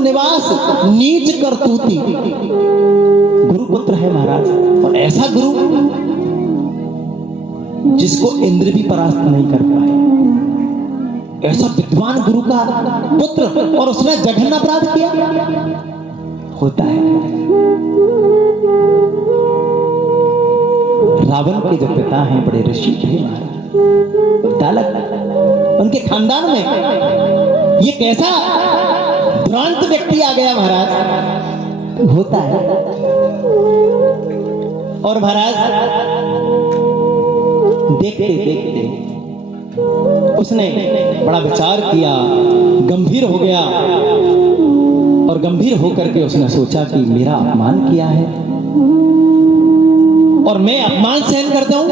निवास नीच करतूती गुरुपुत्र है महाराज। और ऐसा गुरु जिसको इंद्र भी परास्त नहीं कर पाए, ऐसा विद्वान गुरु का पुत्र और उसने जघन्य अपराध किया। होता है रावण के जो पिता हैं बड़े ऋषि थे महाराज, उनके खानदान में ये कैसा भ्रांत व्यक्ति आ गया महाराज। होता है। और महाराज देखते देखते उसने बड़ा विचार किया, गंभीर हो गया और गंभीर होकर के उसने सोचा कि मेरा अपमान किया है और मैं अपमान सहन करता हूं,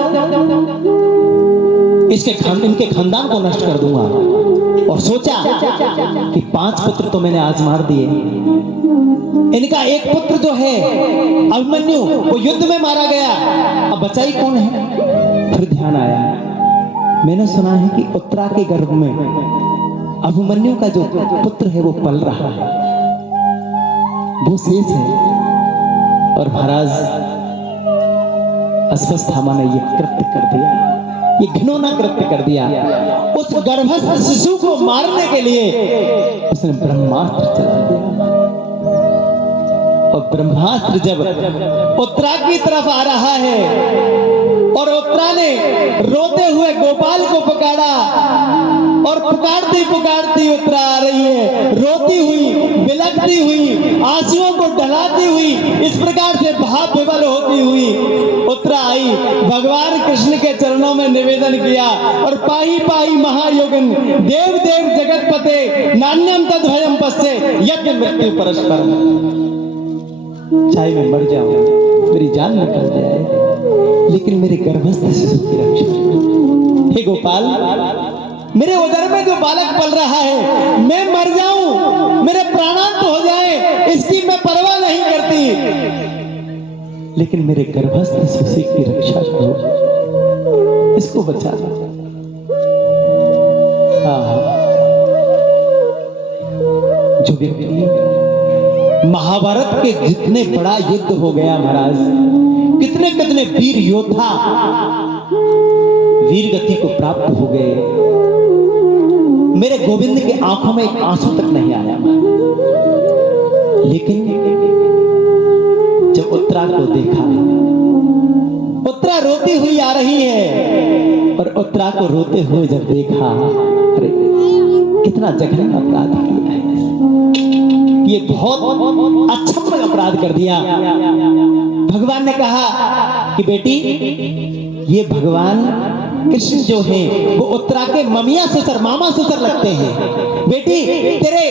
इनके खानदान को नष्ट कर दूंगा। और सोचा कि 5 पुत्र तो मैंने आज मार दिए, इनका एक पुत्र जो है अभिमन्यु वो युद्ध में मारा गया, अब बचा ही कौन है। फिर ध्यान आया, मैंने सुना है कि उत्तरा के गर्भ में अभिमन्यु का जो पुत्र है वो पल रहा है, वो शेष है। और महाराज अश्वत्थामा ने ये कृत्य कर दिया, ये घिनौना कृत्य कर दिया। उस गर्भस्थ शिशु को मारने के लिए उसने ब्रह्मास्त्र चला दिया। और ब्रह्मास्त्र जब उत्तरा की तरफ आ रहा है और उत्तरा ने रोते हुए गोपाल को पकड़ा और पुकारती पुकारती उत्तरा आ रही है, रोती हुई, बिलखती हुई, आंसुओं को ढलाती हुई, इस प्रकार से भाव विवल होती हुई उत्तरा आई, भगवान कृष्ण के चरणों में निवेदन किया और पाही पाही महायोगिन देव देव जगतपते नान्यम तद्भयम पश्चे यज्ञ मृत्यु परस्पर। चाहे मैं मर जाऊं, मेरी जान निकल जाए, लेकिन मेरे गर्भस्थ शिशु की रक्षा। हे गोपाल, मेरे उदर में जो बालक पल रहा है, मैं मर जाऊं, मेरे प्राणांत हो जाए, इसकी मैं परवाह नहीं करती, लेकिन मेरे गर्भस्थ शिशु की रक्षा करो, इसको बचा लो। जो व्यक्ति महाभारत के जितने बड़ा युद्ध हो गया महाराज, कितने कितने वीर योद्धा वीर गति को प्राप्त हो गए, मेरे गोविंद के आंखों में एक आंसू तक नहीं आया। लेकिन जब उत्तरा को देखा, उत्तरा रोती हुई आ रही है और उत्तरा को रोते हुए जब देखा, अरे कितना जघन्य अपराध किया है, ये बहुत अच्छा अपराध कर दिया। भगवान ने कहा कि बेटी, ये भगवान कृष्ण जो है वो उत्तरा के ममिया ससुर मामा ससुर लगते हैं। बेटी, तेरे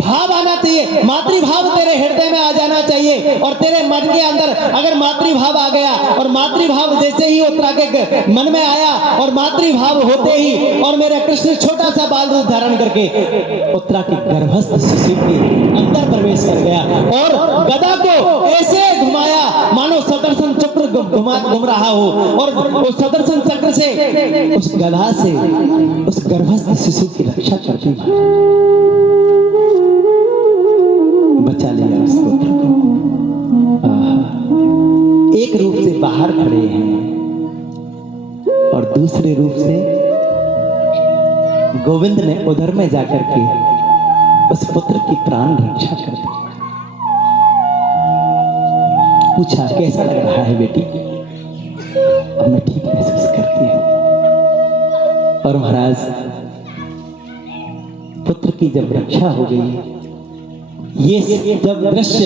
भाव आना चाहिए, मातृभाव तेरे हृदय में आ जाना चाहिए, और तेरे मन के अंदर अगर मातृभाव आ गया और मातृभाव जैसे ही उत्तरा के मन में आया और मातृभाव होते ही और मेरा कृष्ण छोटा सा बाल रूप धारण करके उत्तरा के गर्भस्थ शिशु के अंदर प्रवेश कर गया और गदा को ऐसे घुमाया मानो सदर्शन चक्र घूम रहा हो, और उस सदर्शन चक्र से उस गदा से उस गर्भस्थ शिशु की रक्षा करती, बचा लिया उस पुत्र को। एक रूप से बाहर खड़े हैं और दूसरे रूप से गोविंद ने उधर में जाकर के उस पुत्र की प्राण रक्षा कर दी। पूछा, कैसा लग रहा है बेटी? अब मैं ठीक महसूस करती हूं। और महाराज, पुत्र की जब रक्षा हो गई, ये जब दृश्य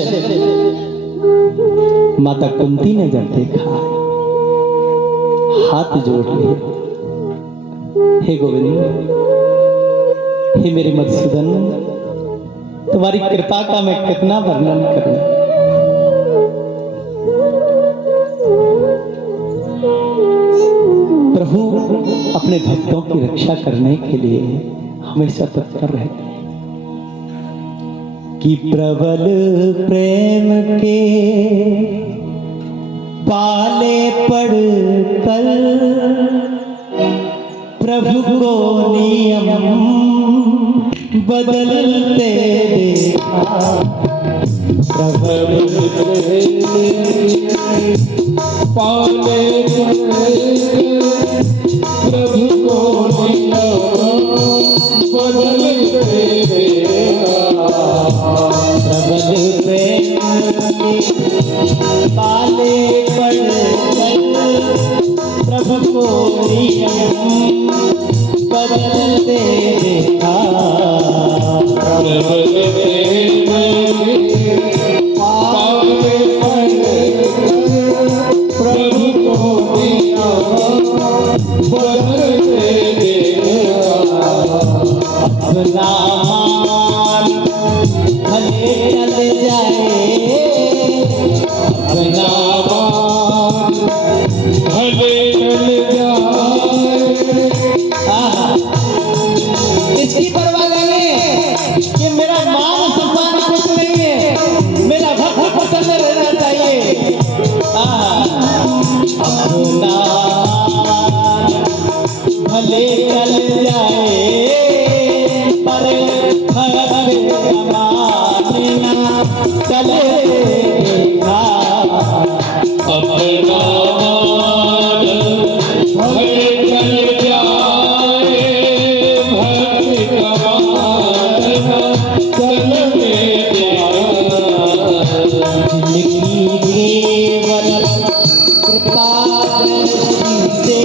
माता कुंती ने जब देखा, हाथ जोड़ लिए, हे गोविंद, हे मेरे मधुसूदन, तुम्हारी कृपा का मैं कितना वर्णन करूं। प्रभु अपने भक्तों की रक्षा करने के लिए हमेशा तत्पर रहते हैं कि प्रबल प्रेम के पाले पड़ कर प्रभु को नियम बदलते देखा। पाले प्रभु को बदल प्रबल प्रेम पाले पड़ प्रभु को नियम बदलते देखा। प्रबल प्रेम पाले प्रभु को बदलते देखा। अपना मान भले चल जाए, अपना मान भले चल जाए। इसकी परवाह नहीं है कि मेरा मान सम्मान कुछ नहीं है, मेरा भक्त प्रसन्न रहना चाहिए। अपना भले चल जाए पर भगत मानना चले देखा। अपना मान भले चल जाए, भक्ति का मार्ग चलते जिंदगी केवल कृपा दृष्टि से,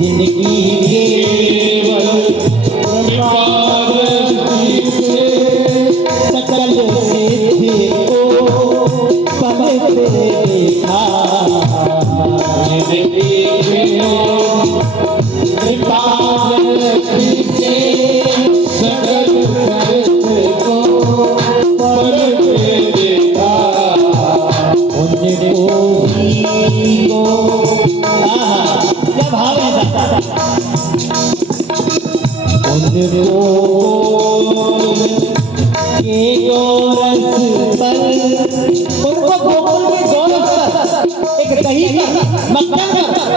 जिंदगी केवल कृपा दृष्टि से सकल सिद्धि को पलते देखा। जिंदगी कृपा दृष्टि से सकल सत्य को पलटे देखा। उनको ही को क्या भाव है दादा? उनको के गोरस पर, उनको गोकुल के गोरस पर एक दही पर मक्खन पर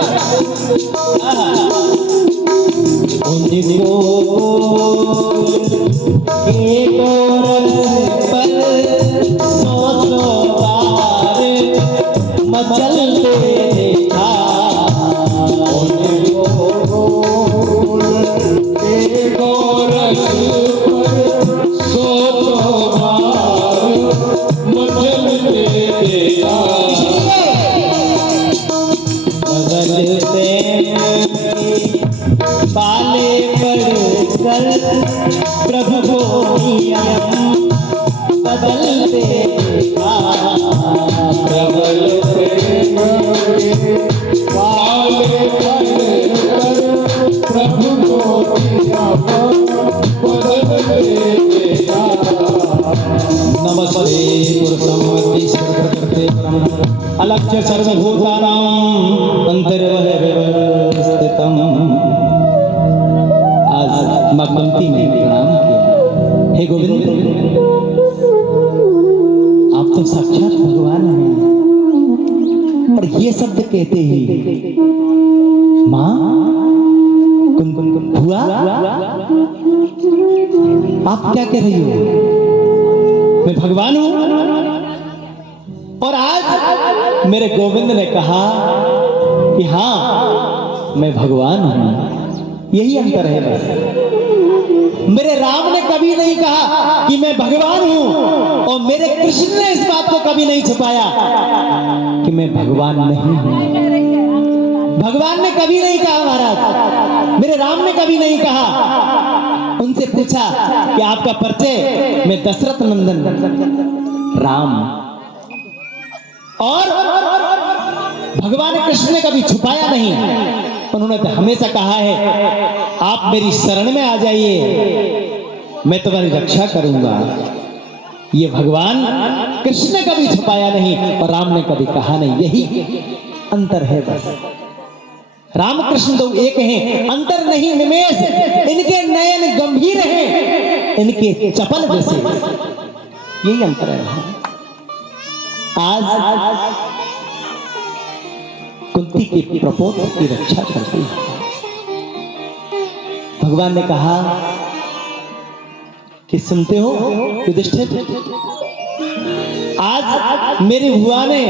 उनको के गोरस पर सौ बार मचलते देखा। गोरस पर सो बार मचलते देखा। बदलते पाले पड़कर प्रभु को नियम बदलते देखा। प्रबल प्रेम पाले प्रभु को बदलते देखा। नमस्ते पुरुषं वन्दे अलक्ष्य सर्वभूतानां अंतर्वस्थितम्। आज मगमंती में प्रणाम किया। हे गोविंद, आप तो साक्षात भगवान हैं, और ये शब्द कहते ही माँ हुआ, आप क्या कह रही हो? मैं भगवान हूं। और आज मेरे गोविंद ने कहा कि हाँ मैं भगवान हूं। यही अंतर है बस। मेरे राम ने कभी नहीं कहा कि मैं भगवान हूं, और मेरे कृष्ण ने इस बात को कभी नहीं छुपाया कि मैं भगवान नहीं हूं। भगवान ने कभी नहीं कहा महाराज, मेरे राम ने कभी नहीं कहा। उनसे पूछा कि आपका परिचय? मैं दशरथ नंदन राम। और भगवान कृष्ण ने कभी छुपाया नहीं। उन्होंने तो हमेशा कहा है आप मेरी शरण में आ जाइए, मैं तुम्हारी रक्षा करूंगा। ये भगवान कृष्ण ने कभी छुपाया नहीं और राम ने कभी कहा नहीं। यही अंतर है बस। राम कृष्ण तो एक हैं, अंतर नहीं निमेष। इनके नयन गंभीर हैं, इनके चपल जैसे। यही अंतर है। आज कुंती के प्रपोत की रक्षा करती है। भगवान ने कहा कि सुनते हो युधिष्ठिर, आज मेरी बुआ ने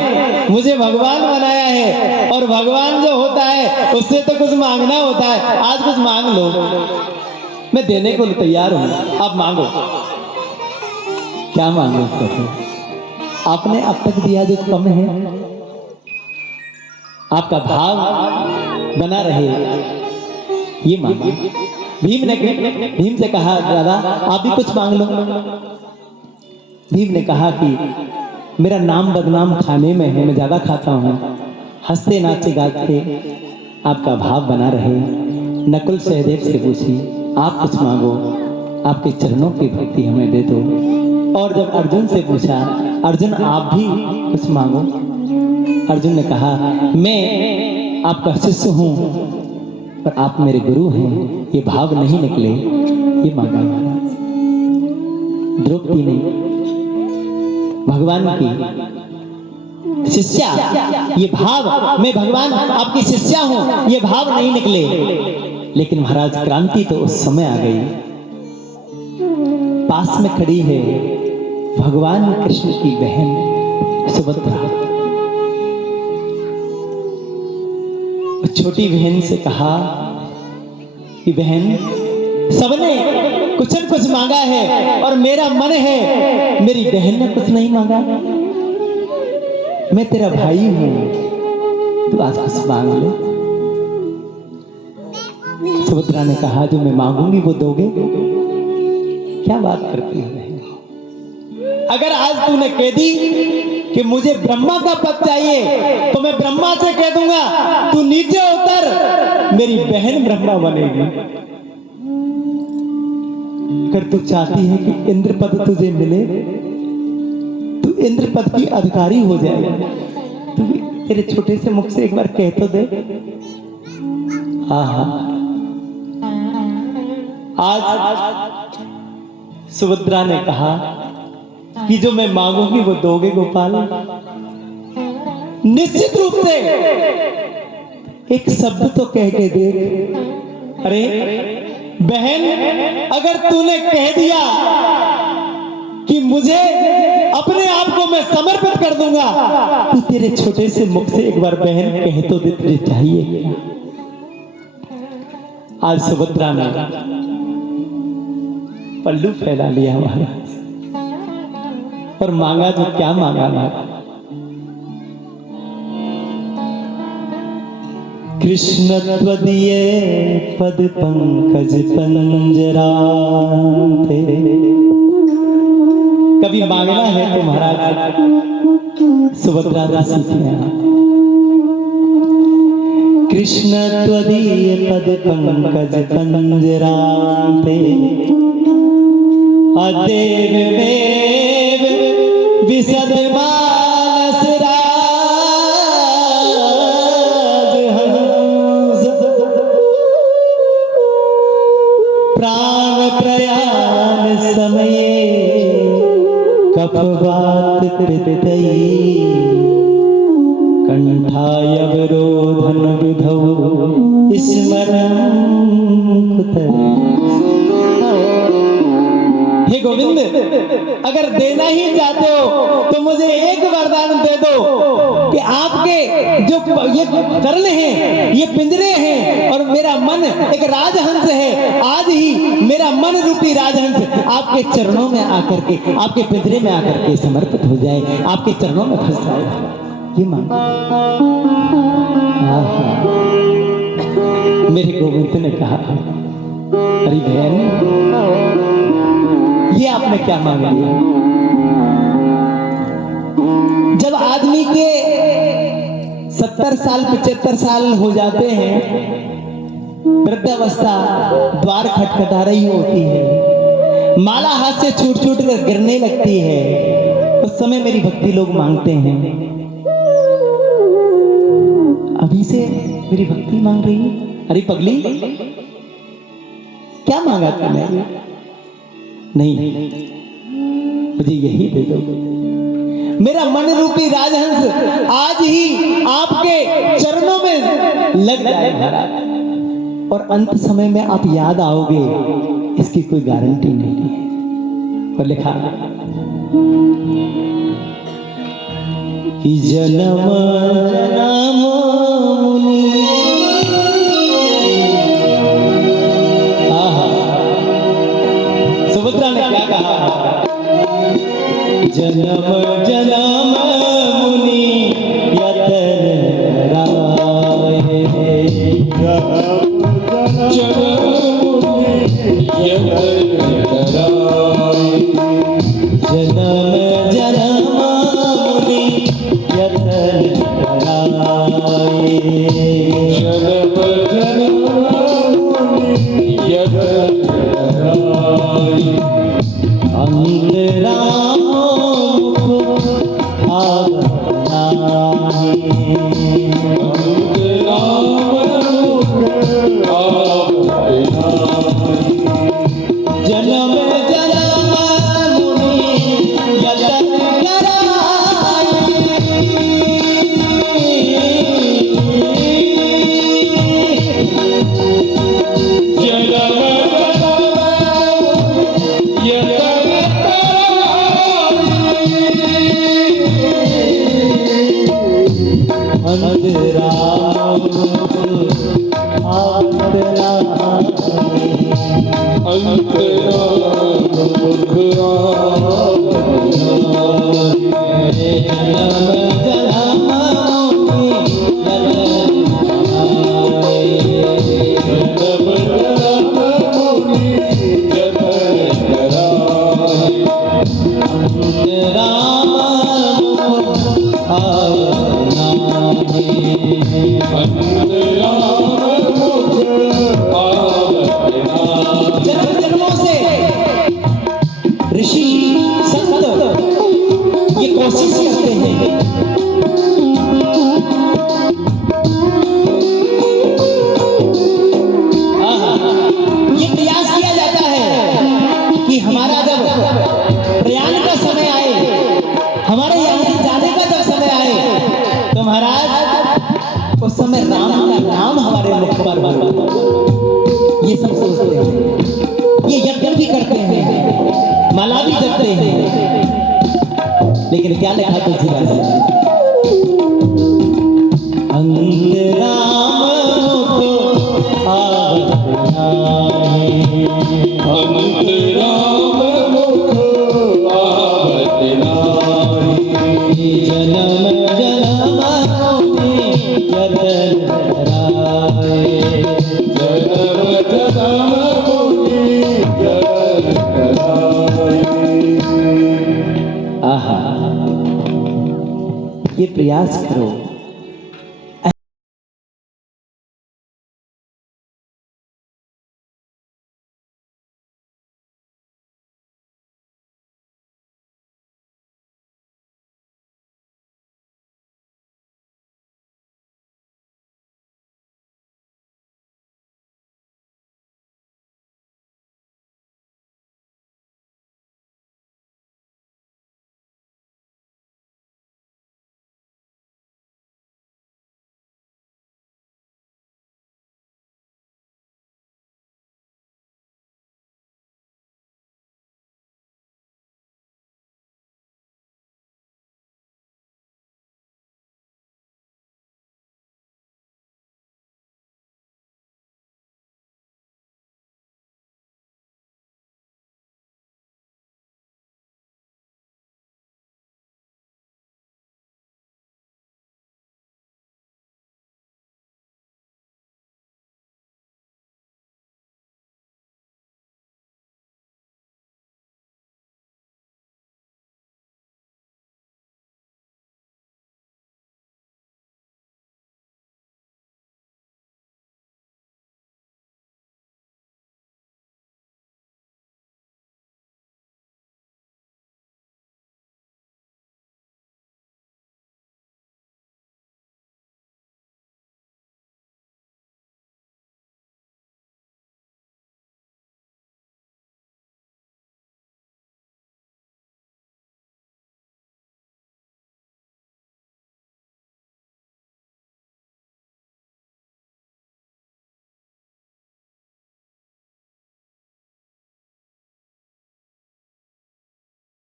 मुझे भगवान बनाया है, और भगवान जो होता है उससे तो कुछ मांगना होता है। आज कुछ मांग लो, मैं देने को तैयार हूं, आप मांगो। क्या मांगो? आपने अब तक दिया जो कम है, आपका भाव बना रहे, ये मांगो। भीम से कहा, दादा आप भी कुछ मांग लो। भीम ने कहा कि मेरा नाम बदनाम खाने में है, मैं ज्यादा खाता हूँ, हंसते नाचते गाते आपका भाव बना रहे। नकुल सहदेव से पूछी, आप कुछ मांगो, आपके चरणों की भक्ति हमें दे दो। और जब अर्जुन से पूछा, अर्जुन आप भी कुछ मांगो। अर्जुन ने कहा, मैं आपका शिष्य हूं पर आप मेरे गुरु हैं, ये भाव नहीं निकले, ये मांगा। द्रौपदी ने भगवान की शिष्या, ये भाव, मैं भगवान आपकी शिष्या हूं, ये भाव नहीं निकले। लेकिन महाराज क्रांति तो उस समय आ गई। पास में खड़ी है भगवान कृष्ण की बहन सुभद्रा। छोटी बहन से कहा कि बहन, सबने कुछ न कुछ मांगा है और मेरा मन है, मेरी बहन ने कुछ नहीं मांगा। मैं तेरा भाई हूं, तू आज कुछ मांग ले। सुभद्रा ने कहा, जो मैं मांगूंगी वो दोगे? क्या बात करती है? अगर आज तूने कह दी कि मुझे ब्रह्मा का पद चाहिए, तो मैं ब्रह्मा से कह दूंगा तू नीचे उतर, मेरी बहन ब्रह्मा बनेगी। अगर तू चाहती है कि इंद्र पद तुझे मिले, तू इंद्र पद की अधिकारी हो जाएगा। तू तेरे छोटे से मुख से एक बार कह तो दे। हाँ, आज सुभद्रा ने कहा कि जो मैं मांगूंगी वो दोगे गोपाल? निश्चित रूप से एक शब्द तो कह के दे। अरे बहन, अगर तूने कह दिया कि मुझे अपने आप को मैं समर्पित कर दूंगा, तो तेरे छोटे से मुख से एक बार बहन कह तो दे, तुझे चाहिए क्या? आज सुभद्रा ने पल्लू फैला लिया महाराज, और मांगा जो क्या मांगा ना। कृष्ण त्वदीय पद पंकज पंजरा। कभी मांगना है तो महाराज सुभद्रा दास सीखना। कृष्ण त्वदीय पद पंकज पंजरा, अदेव देव विशद मानस राज हंस, प्राण प्रयाण समये कपवात कृतई, कंठाय अवरोधन विधौ स्मरण कुतः। हे गोविंद, अगर देना ही चाहते हो तो मुझे एक वरदान दे दो कि आपके जो ये कर्ण हैं, ये पिंजरे हैं, और मेरा मन एक राजहंस है। आज ही मेरा मन रूपी राजहंस आपके चरणों में आकर के, आपके पिंजरे में आकर के समर्पित हो जाए, आपके चरणों में फंस जाए। ये मांग। मेरे गोविंद ने कहा, अरे बहन, ये आपने क्या मांग लिया? जब आदमी के 70 साल 75 साल हो जाते हैं, वृद्धावस्था द्वार खटखटा रही होती है, माला हाथ से छूट छूट कर गिरने लगती है, उस समय मेरी भक्ति लोग मांगते हैं, अभी से मेरी भक्ति मांग रही है। अरे पगली, क्या मांगा तुमने? नहीं, मुझे यही दे दो। मेरा मन रूपी राजहंस आज ही आपके चरणों में लग जाएगा, और अंत समय में आप याद आओगे, इसकी कोई गारंटी नहीं है। और लिखा, कि जन्म जन्म मुनि सुभद्रा ने क्या कहा? जन्म जन्म मुनि यतन जन्मों से ऋषि संत ये कोशिश करते हैं ये प्रयास किया जाता है कि हमारा जब प्रयाण का समय आए, हमारे यहाँ से जाने का जब समय आए, तो महाराज उस समय राम का नाम हमारे मुख पर हो। ये सब सोचते हैं, ये यज्ञ भी करते हैं, माला भी जपते हैं, लेकिन क्या लिखा तुलसीदास जी? अंतराम मुख आवत नाहि, अंतराम मुख आवत नाहि, जन्म जन्म मुनि यतन राय, जन्म जन्म मुनि यतन राय। आहा, ये प्रयास करो।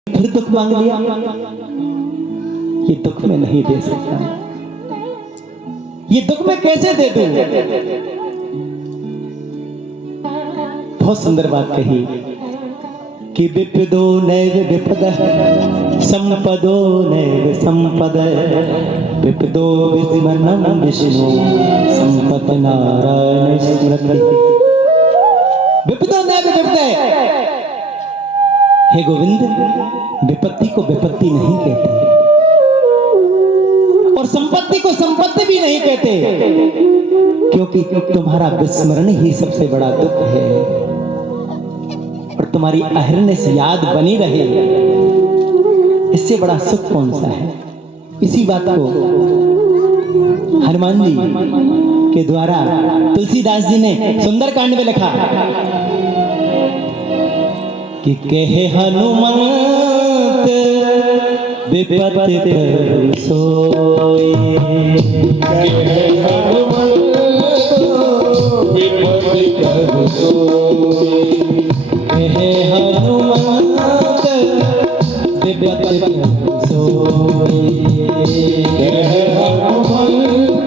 फिर दुख मांग लिया, ये दुख में नहीं दे सकता, ये दुख में कैसे दे दूं। बहुत सुंदर बात कही कि विपदो नैव विपद संपदो नैव संपद विपदो विस्मरणं विष्णु संपत नारायण स्मृति। विपदो नैव विपद, हे गोविंद, विपत्ति को विपत्ति नहीं कहते और संपत्ति को संपत्ति भी नहीं कहते, क्योंकि तुम्हारा विस्मरण ही सबसे बड़ा दुख है और तुम्हारी अहिर्निश याद बनी रहे, इससे बड़ा सुख कौन सा है। इसी बात को हनुमान जी के द्वारा तुलसीदास जी ने सुंदरकांड में लिखा कि कहे हनुमंत विपत्ति पर सोए, कहे हनुमंत विपत्ति पर सोए, कहे हनुमंत विपत्ति पर सोए, कहे हनुमंत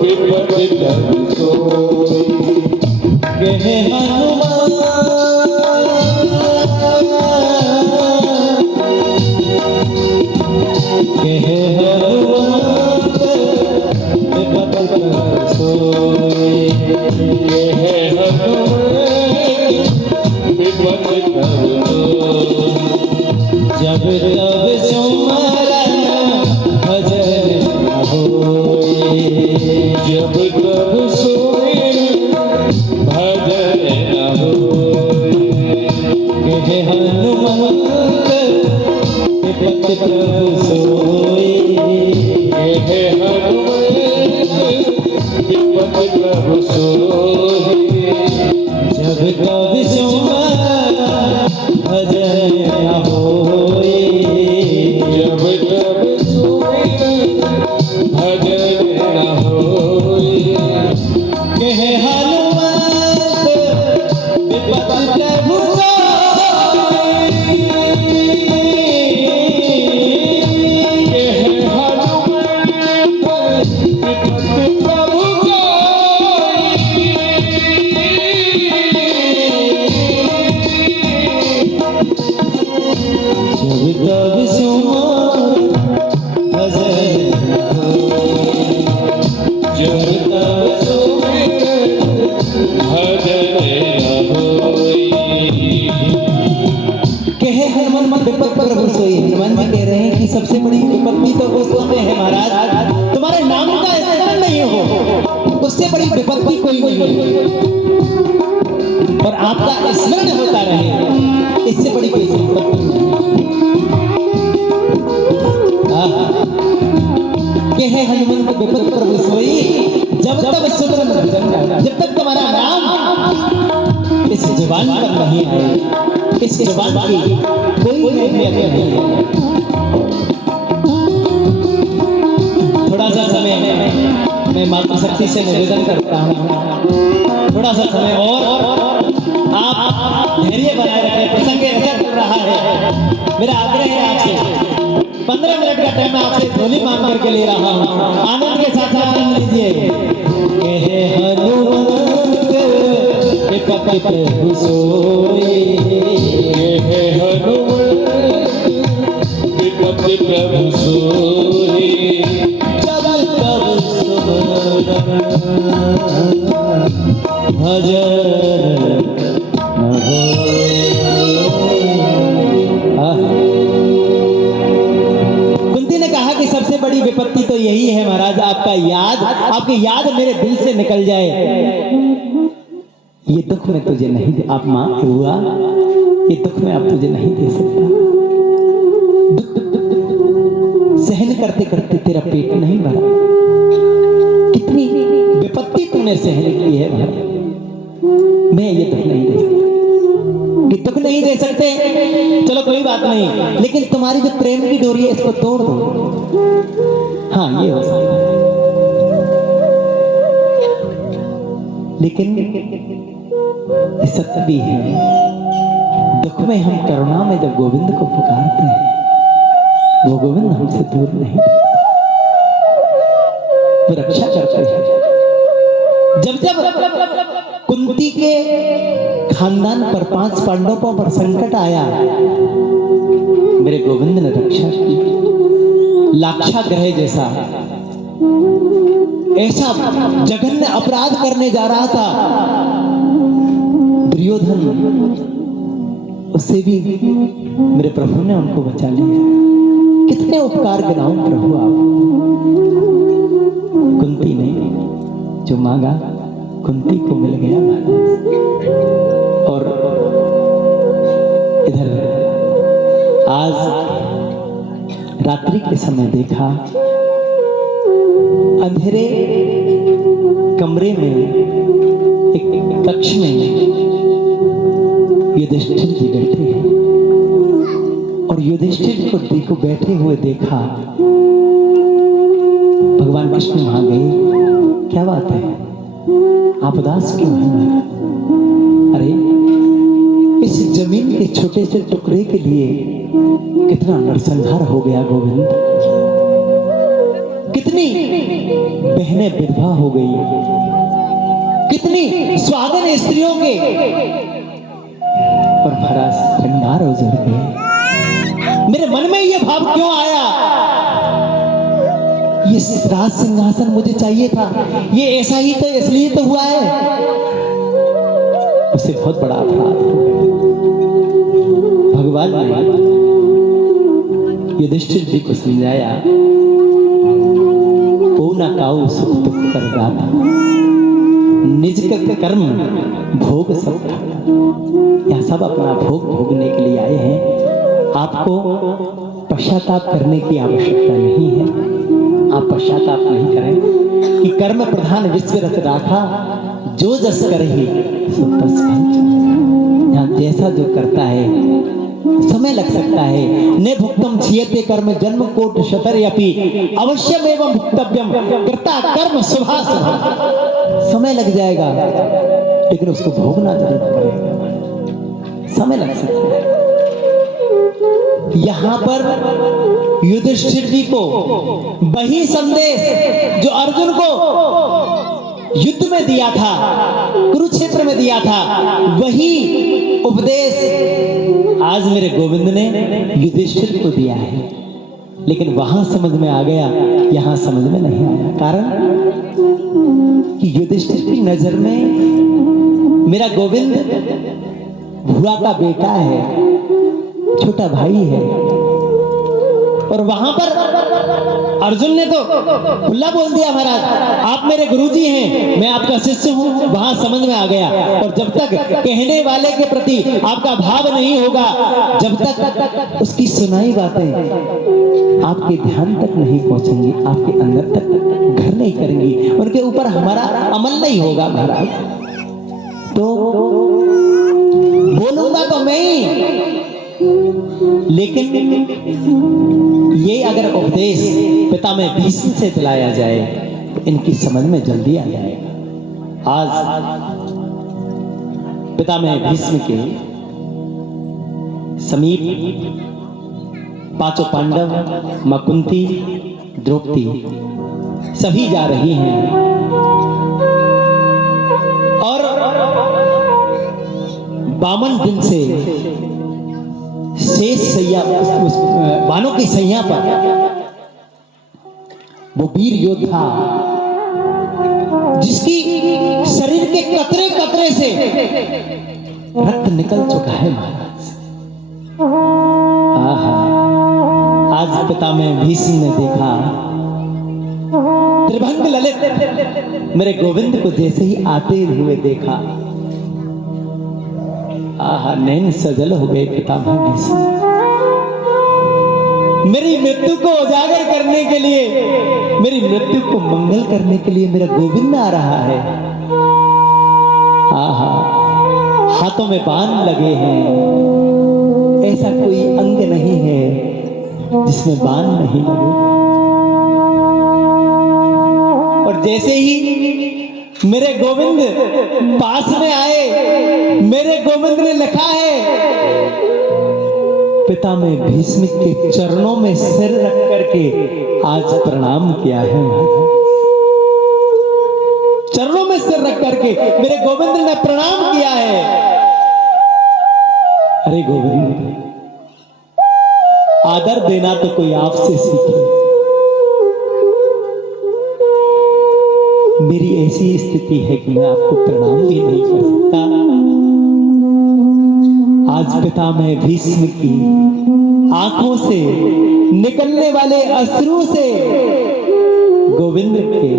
विपत्ति पर सोए, कहे हनुमंत कहे हनुमंत विपत्ति पर सोए, कहे हनुमंत विपत्ति पर सोए, जब तब सुमरन भजन न होए, जब तब सुमिरन भजन न होए, कहे हनुमंत विपत्ति प्रभु सोए, कहे हनुमंत विपत्ति प्रभु सोए, जब तब सुमरन भजन न होए, जब तब सुमिरन भजन न होए, कहे हनुमंत विपत्ति प्रभु कहे हनुमंत विपत्ति प्रभु जब तब सुमरन भजन न होए, जब तब सुमिरन भजन न होए, कहे हनुमान विपत्ति प्रभु सोए। हनुमान जी कह रहे हैं कि सबसे बड़ी विपत्ति तो उस समय है महाराज, तुम्हारे नाम का स्मरण नहीं हो, उससे बड़ी विपत्ति कोई नहीं है। और आपका स्मरण होता रहे, इससे बड़ी कोई संपत्ति नहीं। कहे हनुमान विपत्ति प्रभु सोई, जब तक सुमरन भजन, जब तक तुम्हारा नाम इस जुबान पर नहीं आए, इस जुबान की कोई अहमियत नहीं है। थोड़ा सा समय मैं मातृशक्ति से निवेदन करता हूँ, थोड़ा सा समय और आप धैर्य बनाए रखें। प्रसंग ऐसा चल रहा है, मेरा आग्रह है आपसे, 15 मिनट का टाइम मैं आपसे ध्वनि मांग करके ले रहा हूँ, आनंद के साथ आनंद लीजिए। कहे हनुमंत विपत्ति प्रभु सोए, कहे हनुमंत विपत्ति प्रभु सोए, जब तब सुमरन भजन न होए। कुंती ने कहा कि सबसे बड़ी विपत्ति तो यही है महाराज, आपका याद, आपकी याद मेरे दिल से निकल जाए। ये दुख में तुझे नहीं दे, आप मां हुआ, ये दुख में आप तुझे नहीं दे सकता। सहन करते करते तेरा पेट नहीं भरा, कितनी विपत्ति तूने सहन की है भाई, मैं ये दुख नहीं दे सकता। कि दुख नहीं दे सकते, चलो कोई बात नहीं, लेकिन तुम्हारी जो प्रेम की डोरी है इसको तोड़ दो। हाँ ये हो सकता है, लेकिन ये सत्य भी है, दुख में हम करुणा में जब गोविंद को पुकारते हैं, वो गोविंद हमसे दूर नहीं, वो रक्षा करते हैं। जब जब कुंती के खानदान पर, 5 पांडवों पर संकट आया, मेरे गोविंद ने रक्षा की। लाक्षागृह जैसा ऐसा जघन्य अपराध करने जा रहा था दुर्योधन, उससे भी मेरे प्रभु ने उनको बचा लिया। कितने उपकार गिनाऊं प्रभु आप। कुंती ने जो मांगा कुंती को मिल गया महाराज। और इधर आज रात्रि के समय देखा, अंधेरे कमरे में, एक कक्ष में युधिष्ठिर जी बैठे हैं, और युधिष्ठिर को बैठे हुए देखा। भगवान कृष्ण वहां गए, क्या बात है, आप उदास क्यों हैं? अरे इस जमीन के छोटे से टुकड़े के लिए कितना नरसंहार हो गया गोविंद, कितनी बहनें विधवा हो गई, कितनी सुहागन स्त्रियों के और भरा श्रृंगार उजड़ गए। मेरे मन में यह भाव क्यों आया? ये राज सिंहासन मुझे चाहिए था, ये ऐसा ही तो इसलिए तो हुआ है। उससे बहुत बड़ा अपराध हो गया। भगवान ने युधिष्ठिर जी को समझाया, ओ ना काऊ सुख दुख कर दाता, निज कर्म भोग सब। यह सब अपना भोग भोगने के लिए आए हैं। आपको पश्चाताप करने की आवश्यकता नहीं है। आप पश्चाताप नहीं करें कि कर्म प्रधान विश्व रथ राखा, जो जस करहि सो तस फल। यहाँ जैसा जो करता है, समय लग सकता है। ने भुक्तम छियते कर्म जन्म कोट शतर्यपि, अवश्यम एवं भुक्तव्यम कर्ता कर्म शुभा शुभ। समय लग जाएगा, लेकिन उसको भोगना जरूर पड़ेगा। समय लग सकता है। यहां पर युधिष्ठिर जी को वही संदेश जो अर्जुन को युद्ध में दिया था, कुरुक्षेत्र में दिया था, वही उपदेश आज मेरे गोविंद ने युधिष्ठिर को दिया है। लेकिन वहां समझ में आ गया, यहां समझ में नहीं आया। कारण कि युधिष्ठिर की नजर में मेरा गोविंद भुआ का बेटा है, छोटा भाई है। और वहां पर अर्जुन ने तो खुला बोल दिया, महाराज आप मेरे गुरुजी हैं, मैं आपका शिष्य हूं। वहां समझ में आ गया। और जब तक कहने वाले के प्रति आपका भाव नहीं होगा, जब तक उसकी सुनाई बातें आपके ध्यान तक नहीं पहुंचेंगी, आपके अंदर तक घर नहीं करेंगी, उनके ऊपर हमारा अमल नहीं होगा महाराज। तो बोलूंगा तो मैं ही, लेकिन ये अगर उपदेश पिता में भीष्म से दिलाया जाए तो इनकी समझ में जल्दी आ जाएगा। आज पिता में भीष्म के समीप 5 पांडव, मां कुंती, द्रौपदी सभी जा रही हैं। और 52 दिन से शेष सैया, बानों की सैया पर वो वीर योद्धा जिसकी शरीर के कतरे कतरे से रक्त निकल चुका है महाराज। आहा, आज पिता में भीष्म ने देखा, त्रिभंग ललित मेरे गोविंद को जैसे ही आते हुए देखा, आहा, नैन सजल हो गए पितामह भीष्म। मेरी मृत्यु को उजागर करने के लिए, मेरी मृत्यु को मंगल करने के लिए मेरा गोविंद आ रहा है। आहा, हाथों में बाण लगे हैं, ऐसा कोई अंग नहीं है जिसमें बाण नहीं लगे। और जैसे ही मेरे गोविंद पास में आए, मेरे गोविंद ने लिखा है, पिता में भीष्म के चरणों में सिर रख करके आज प्रणाम किया है महाराज। चरणों में सिर रख करके मेरे गोविंद ने प्रणाम किया है। अरे गोविंद, आदर देना तो कोई आपसे सीखे। मेरी ऐसी स्थिति है कि मैं आपको प्रणाम भी नहीं कर सकता। आज पिता में भीष्म की आंखों से निकलने वाले अश्रु से गोविंद के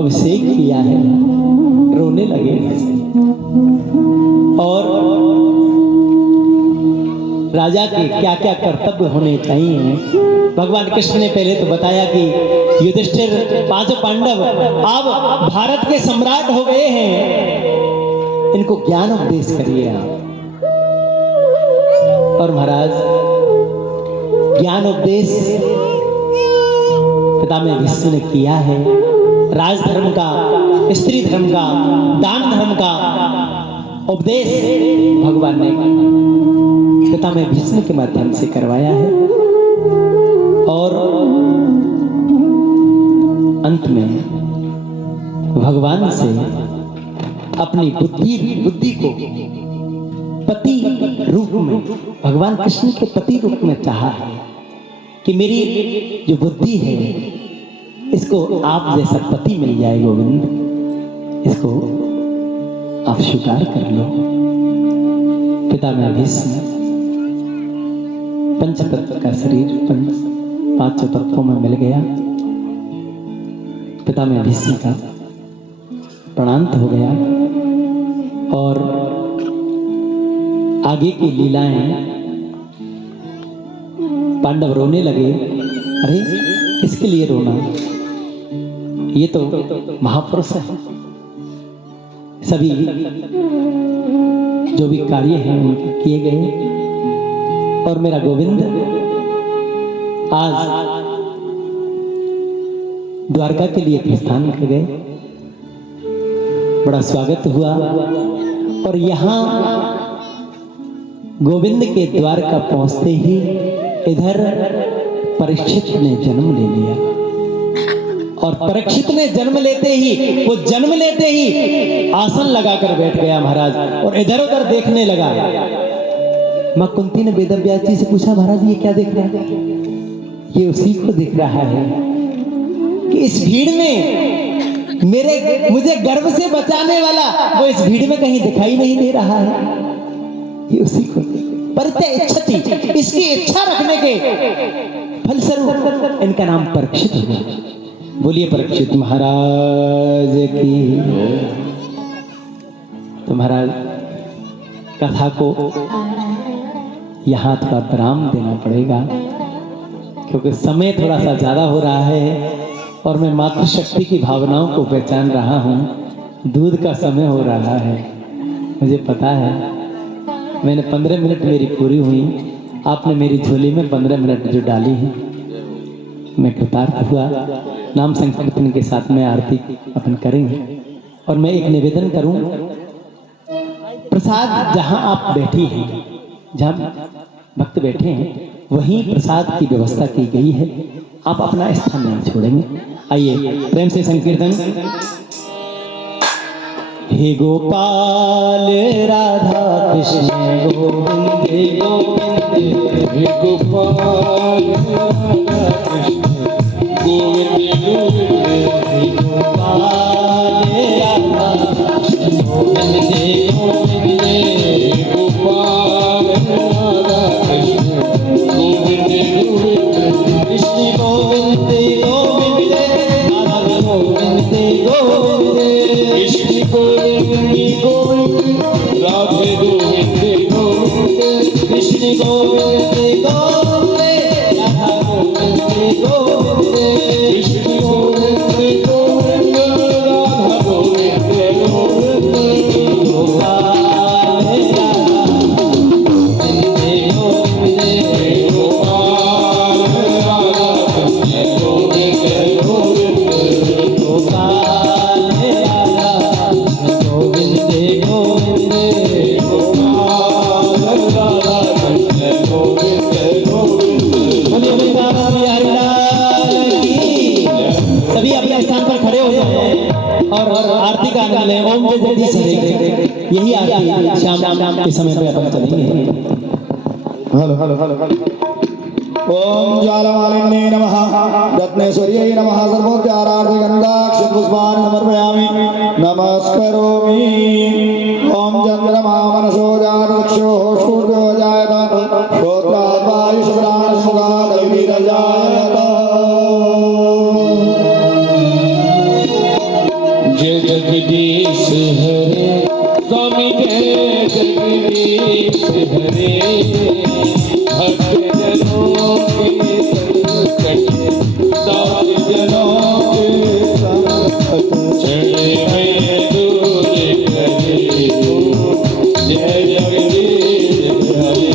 अभिषेक किया है, रोने लगे। और राजा के क्या क्या कर्तव्य होने चाहिए भगवान कृष्ण ने पहले तो बताया कि युधिष्ठिर, पांचों पांडव अब भारत के सम्राट हो गए हैं, इनको ज्ञान उपदेश करिए आप। और महाराज ज्ञान उपदेश पितामह भीष्म ने किया है। राजधर्म का, स्त्री धर्म का, दान धर्म का उपदेश भगवान ने पितामह भीष्म के माध्यम से करवाया है। और अंत में भगवान से अपनी बुद्धि को पति रूप में, भगवान कृष्ण के पति रूप में चाहा है कि मेरी जो बुद्धि है इसको आप जैसा पति मिल जाए गोविंद, इसको आप स्वीकार कर लो। पितामह भीष्म पंचतत्व का शरीर पांचों तत्वों में मिल गया। पितामह भीष्म का प्रणांत हो गया और आगे की लीलाएं पांडव रोने लगे। अरे किसके लिए रोना, ये तो महापुरुष है। सभी जो भी कार्य हैं उनके किए गए और मेरा गोविंद आज द्वारका के लिए प्रस्थान कर गए। बड़ा स्वागत हुआ और यहाँ गोविंद के द्वारका पहुंचते ही इधर परीक्षित ने जन्म ले लिया। और परीक्षित ने जन्म लेते ही आसन लगाकर बैठ गया महाराज और इधर उधर देखने लगा। मां कुंती ने वेदव्यास जी से पूछा, महाराज ये क्या देख रहा है? ये उसी को देख रहा है कि इस भीड़ में मुझे गर्भ से बचाने वाला वो इस भीड़ में कहीं दिखाई नहीं दे रहा है। ये उसी को परित्यज्यति, इसकी इच्छा रखने के फलस्वरूप इनका नाम परीक्षित हुआ। बोलिए परीक्षित महाराज की। तो महाराज कथा को यहाँ थोड़ा विराम देना पड़ेगा क्योंकि समय थोड़ा सा ज्यादा हो रहा है और मैं मातृशक्ति की भावनाओं को पहचान रहा हूँ। दूध का समय हो रहा है, मुझे पता है। मैंने 15 मिनट मेरी पूरी हुई, आपने मेरी झोली में 15 मिनट जो डाली है, मैं कृतार्थ हुआ। नाम संकीर्तन के साथ में आरती अपन करेंगे और मैं एक निवेदन करूं, प्रसाद जहां आप बैठी हैं, जहां भक्त बैठे हैं वहीं प्रसाद की व्यवस्था की गई है। आप अपना स्थान नहीं छोड़ेंगे। आइए प्रेम से संकीर्तन। हे गोपाल राधा कृष्ण गोविंद गोविंद, हे गोपाल राधा कृष्ण गोविंद गोविंद, हे गोपाल राधा कृष्ण गोविंद गोविंद, हे गोपाल राधा कृष्ण गोविंद गोविंद, कृष्ण गोविंद गोविंद, राधा गोविंद गोविंद, कृष्ण गोविंद गोविंद, राधे गोविंद गोविंद, कृष्ण गोविंद गोविंद, राधा गोविंद गोविंद, कृष्ण गोविंद गोविंद, राधा गोविंद गोविंद। जल्दी से यही आरती शाम के समय पे अपन चलेंगे। ओम ज्वालामालिन्ये नमः रत्नेश्वर्यै नमः सर्वोपचारार्थे गन्धाक्षत पुष्पाणि समर्पयामि नमस्करोमि। ओम चन्द्रमा मनसो जातचक्षुः सूर्यो जायत श्रोत्रात् वायुः सुगात् अग्निर्जायत। जय जगदीश हरे स्वामी जय जगदीश हरे भक्त जनों के संकट साथ जनों के संकट चढ़े में दूर करे जय जगदीश हरे।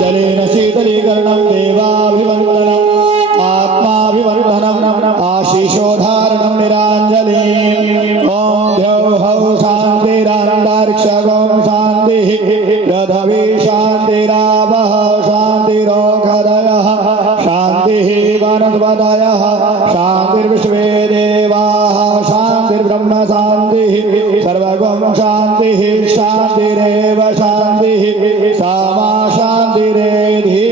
जलेन शीतलीकरणं देवाभिवन्दनम् आत्माभिवर्धनम् आशीषोधारणं निराञ्जलिम् ॐ द्यौः शान्तिरान्तरिक्षगं शान्तिः पृथिवी शान्तिरापः शान्तिरोषधयः शान्तिः वनस्पतयः शान्तिर्विश्वे देवाः शान्तिर्ब्रह्म शान्तिः सर्वगं शान्तिः शान्तिरेव शान्तिः सामा शान्तिरेधि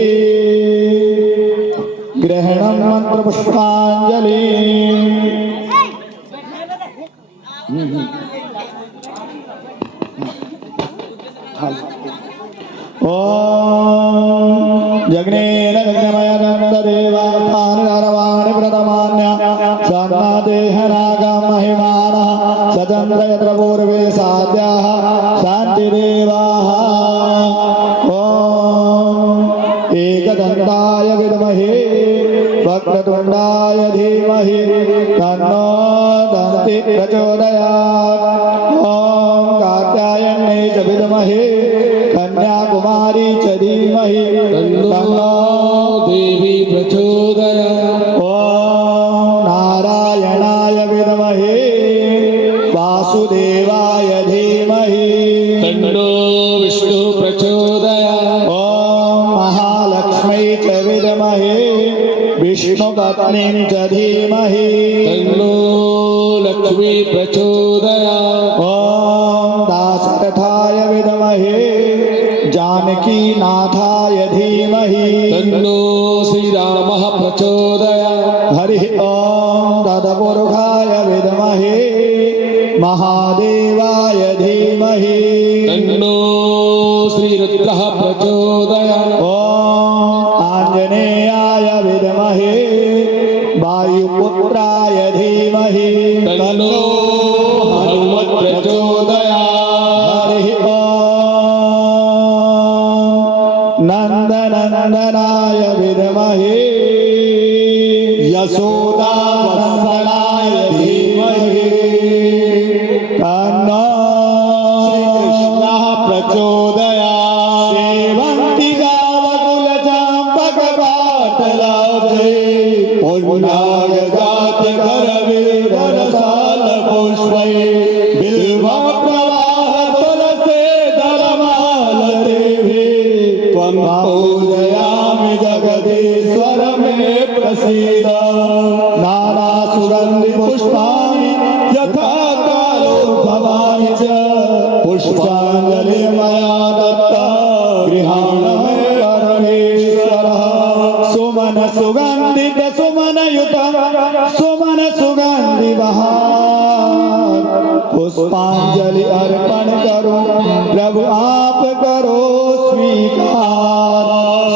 ग्रहणं मन्त्रपुष्पाञ्जलि ॐ जग्नेन जग्नमयगन्धदेवानि प्रथमान्य सन्नादेहनागं महिमानः सचन्द्र यत्र पूर्वे साध्याः शान्तिदेवाः ॐ एकदन्ताय विद्महे वक्रतुण्डाय धीमहि तन्नो दन्ति प्रचोदयात् ॐ कात्यायन्यै च विद्महे कन्याकुमारी च धीमहि तन्नो देवी प्रचोदयात् ॐ नारायणाय विद्महे वासुदेवाय धीमहि तन्नो विष्णु प्रचोदयात् ॐ महालक्ष्मै च विद्महे विष्णुपत्नीं च धीमहि तन्नो लक्ष्मी प्रचोदयात् ॐ दाशरथाय विद्महे जानकीनाथाय धीमहि तन्नो श्रीरामः प्रचोदयात् हरिः ॐ तत्पुरुषाय विद्महे महादेवाय धीमहि तन्नो श्रीरुद्रः प्रचोदयात् ॐ आञ्जनेयाय विद्महे वायुपुत्राय धीमहि तन्नो हनुमत् प्रचोदयात् हरिः ॐ नन्दनन्दनाय विद्महे यशोदानन्दनाय धीमहि तन्नो श्रीकृष्णः प्रचोदयात् सेवन्ति गावकुलचाम्पकपाटलाब्धे पुण्यागजातिकरवीररसालपुष्पै बिल्वप्रवाह तुलसीदलमालदेवी त्वं पूजयामि जगदीश्वर मे प्रसीद नानासुगन्धिपुष्पाणि यथा कालो भवानि च पुष्पाञ्जलि मया दत्ता गृहाण मे परमेश्वरः सुमन सुगन्धित सुमनयुत सुमन सुगन्धि बहार पुष्पांजलि अर्पण करो प्रभु आप करो स्वीकार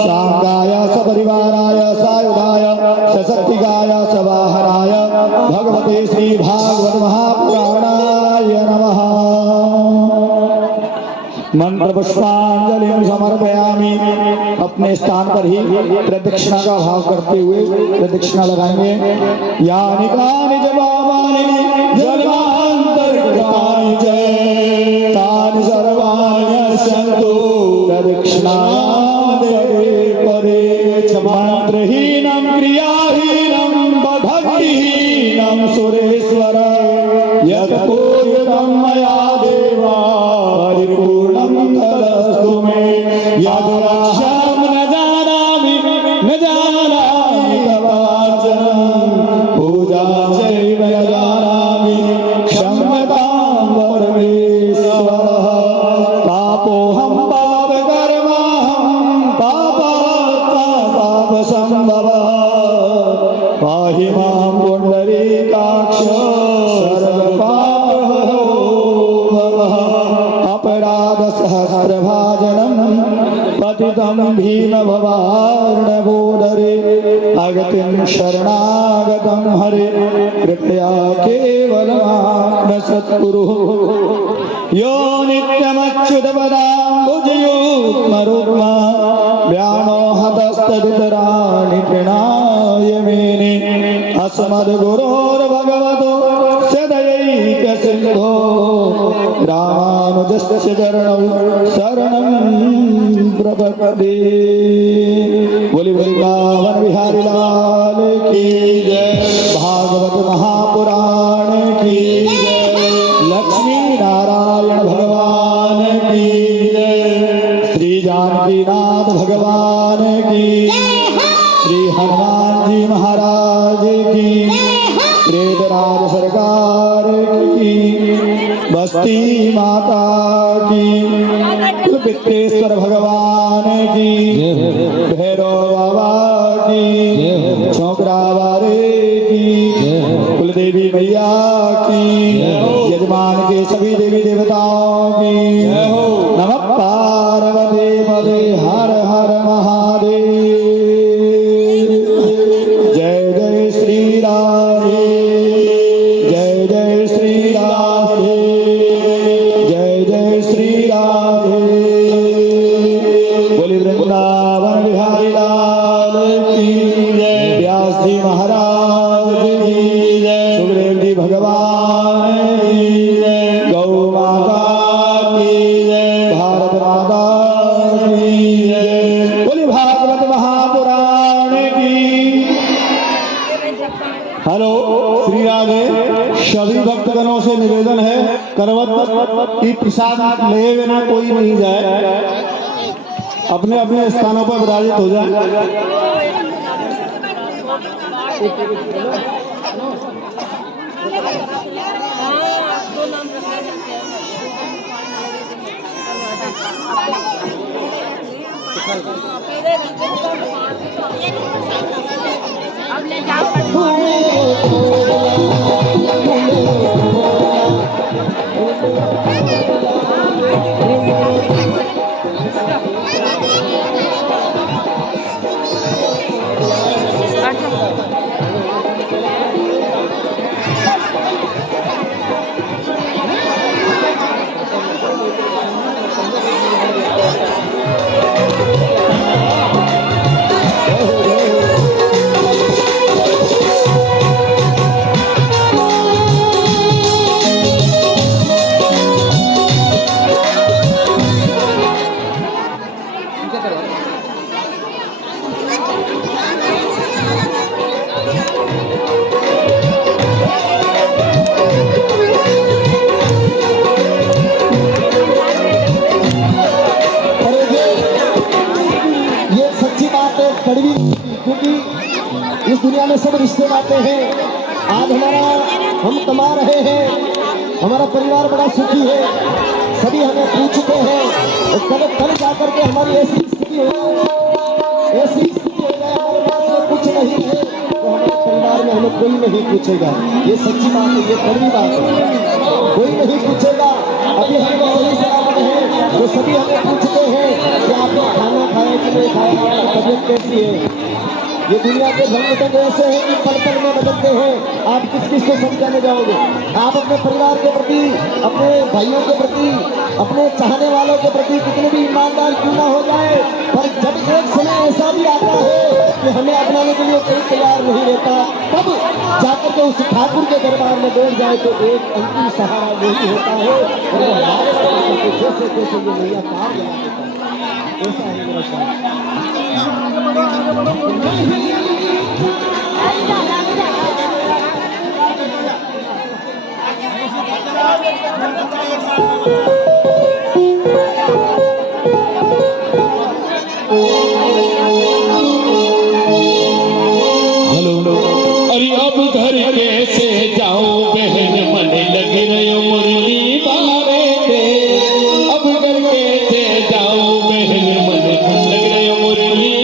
सांगाय सपरिवाराय सायुधाय सशक्तिकाय सवाहनाय भगवते श्री भागवत महापुराणाय नमः मंत्र पुष्पांजलि समर्पयामि। अपने स्थान पर ही प्रदक्षिणा का भाव करते हुए प्रदक्षिणा लगाएंगे। यानि कानि च पापानि जन्मान्तरकृतानि च तानि सर्वाणि नश्यन्तु प्रदक्षिणायां देवे परे च मंत्रहीनं क्रियाहीनं भक्तिहीनं सुरेश्वर यत्पूजितं मया देवा परिपूर्णं तदस्तु मे यद्रक्षां न जानामि तवाचनं पूजा चैव न जानामि क्षम्यतां परमेश्वरः पापोऽहं पापकर्माहं पापात्मा पापसम्भवः पाहि मां पुण्डरीकाक्ष सर्वपापहरो भवः अपराधसहस्रभाजनं पतितं भीमभवार्णवोदरे अगतिं शरणागतं हरे कृपया केवलमां सत्कुरुः यो नित्यमच्युतपदाम्बुजयुग्मरुग्मा व्यानो हतस्तदुतराणि तृणाय मेने अस्मद्गुरोर्भगवतो सदैकसिन्धो रामानुजस्य चरणौ शरणं प्रपद्ये। बोली वृंदावन बिहारी लाल की जय। भागवत महापुराण की जय। लक्ष्मी नारायण भगवान की जय। श्री जानकीनाथ भगवान की। श्री हनुमान जी महाराज की। प्रेतराज सरकार की। बस्ती माता की। वित्तेश्वर भगवान की। भैरव बाबा की। छोकरा वारे की। कुलदेवी मैया की। यजमान के सभी देवी देवताओं की। नमः पार्वती पदे हर हर महादेव। जय जय श्री राधे। जय जय श्री राधे। जय जय श्री राधे। बोली वृंदावन बिहारी लाल की जय। व्यास जी महाराज की जय। सुखदेव जी भगवान की जय। गौ माता की जय। भारत माता की जय। बोली भागवत महापुराण की। हेलो श्री राधे। सभी भक्तगणों से निवेदन है, करवत की प्रसाद ले बिना कोई नहीं जाए, अपने अपने स्थानों पर विराजित हो जाए। अब ले जाओ। कड़वी, क्योंकि इस दुनिया में सब रिश्ते नाते हैं। आज हम कमा रहे हैं, हमारा परिवार बड़ा सुखी है, सभी हमें पूछते हैं, और कल जाकर के हमारी ऐसी स्थिति हो जाए हमारे पास में कुछ नहीं है तो हमारे परिवार में हमें कोई नहीं पूछेगा। ये सच्ची बात है, ये कड़वी बात है, कोई नहीं पूछेगा। अभी हम लोग सही सलामत हैं तो सभी हमें पूछते हैं कि आपने खाना खाया कि नहीं खाया, आपकी तबीयत कैसी है। ये दुनिया के संगठन ऐसे हैं कि पल पल में बदलते हैं। आप किस किस को समझाने जाओगे? आप अपने परिवार के प्रति, अपने भाइयों के प्रति, अपने चाहने वालों के प्रति कितने भी ईमानदार क्यों ना हो जाए, पर जब एक समय ऐसा भी आता है कि हमें अपनाने के लिए कोई तैयार नहीं रहता, तब जाकर के उस ठाकुर के दरबार में बैठ जाए तो एक अंतिम सहारा यही होता है। और वो हमारे जैसे जैसे ये नैया पार लगा देता है, ऐसा है मेरा ख्याल। अरे अब घर कैसे जाऊं बहन, मन लग रही मुरली बारे दे। अब घर कैसे जाऊं बहन, मन लग रही मुरली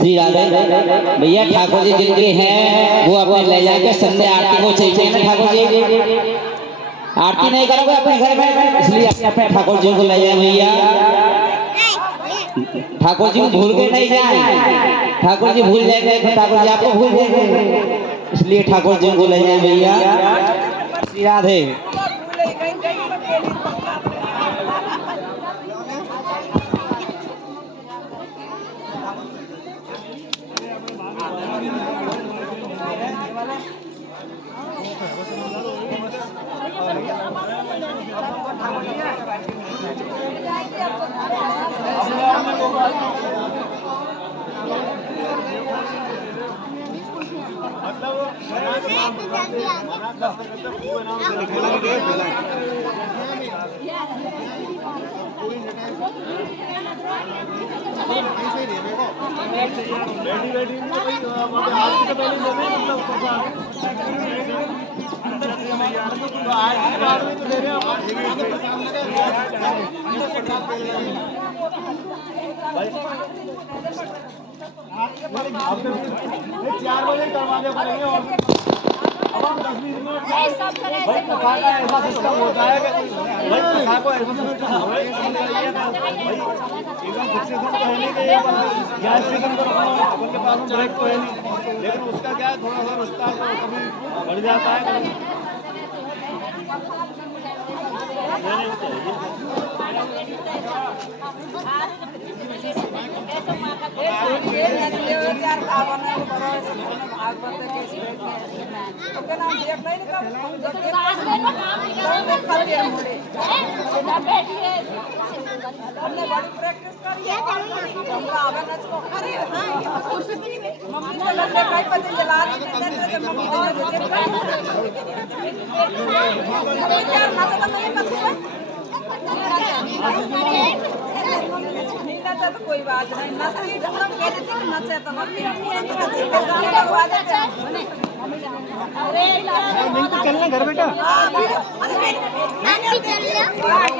श्री राधे भैया ठाकुर जी जिनके हैं वो अपने ले जाके संध्या आरती को चाहिए ना ठाकुर जी। आरती नहीं करोगे अपने घर में, इसलिए अपने ठाकुर जी को ले जाए भैया। ठाकुर जी को भूल के नहीं जाए, ठाकुर जी भूल जाएंगे तो ठाकुर जी आपको भूल जाएंगे, इसलिए ठाकुर जी को ले जाए भैया। श्री राधे। लेकिन उसका क्या है, थोड़ा सा रास्ता कभी बढ़ जाता है, कभी हमने बड़ी प्रैक्टिस करी है हमरा आवे नच को करे मम्मी तो लड़ने कई पते जला रही थी तो मम्मी तो यार नाच तो नहीं करती नहीं नाचा तो कोई बात नहीं नचती हम कह देते कि नचे तो नचते अरे चलना घर बेटा चल